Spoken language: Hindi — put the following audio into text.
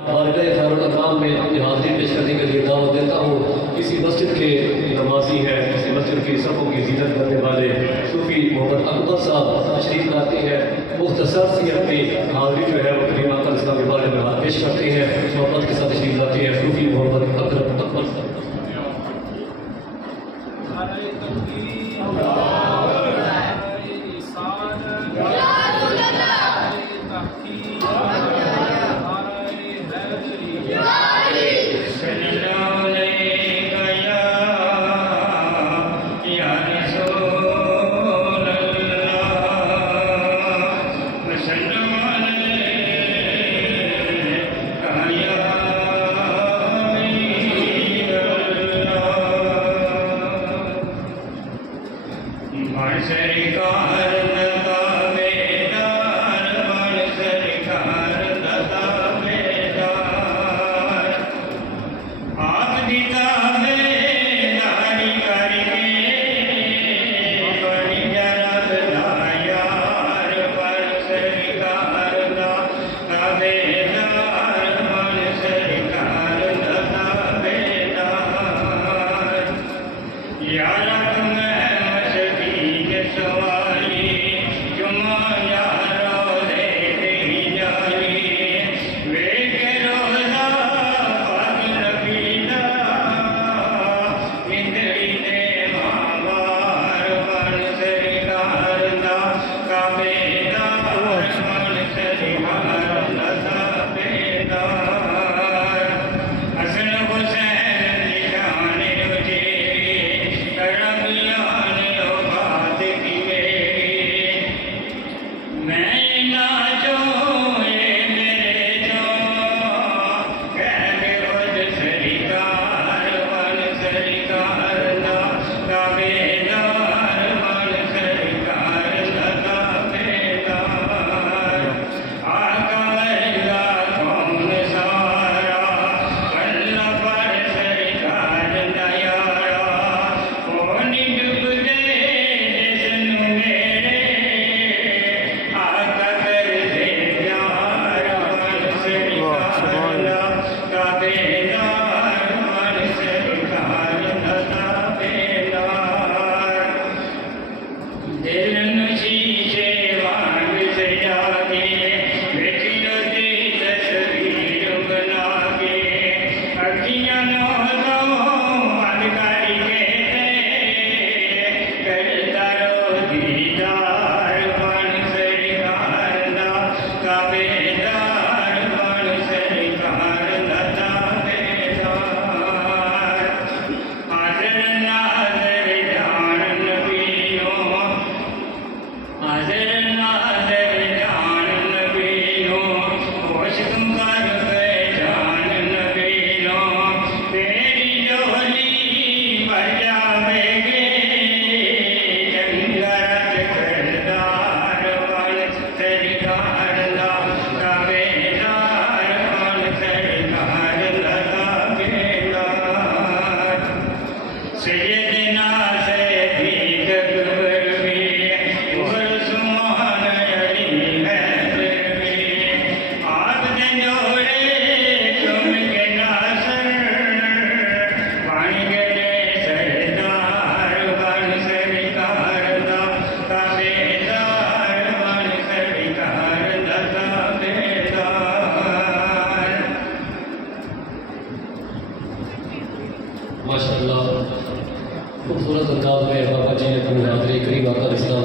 बारगाह-ए-ख़ैरुल-अनवाम में अपनी हाज़िरी पेश करने के लिए दावत देता हूँ। किसी मस्जिद के नमाजी हैं, किसी मस्जिद की सफ़ों की ज़ीनत करने वाले सूफ़ी मोहम्मद अकबर साहब तशरीफ़ लाते हैं। मुख्तसर सी अपनी हाज़िरी जो है वो करीम आक़ा इस्लाम के बारे में पेश करते हैं, मोहब्बत के साथ तशरीफ़ लाते हैं सूफ़ी मोहम्मद अकबर साहब। माशाअल्लाह खूबसूरत अंदाज में बाबा जी ने अपनी हाज़िरी करीम आक़ा इस्लाम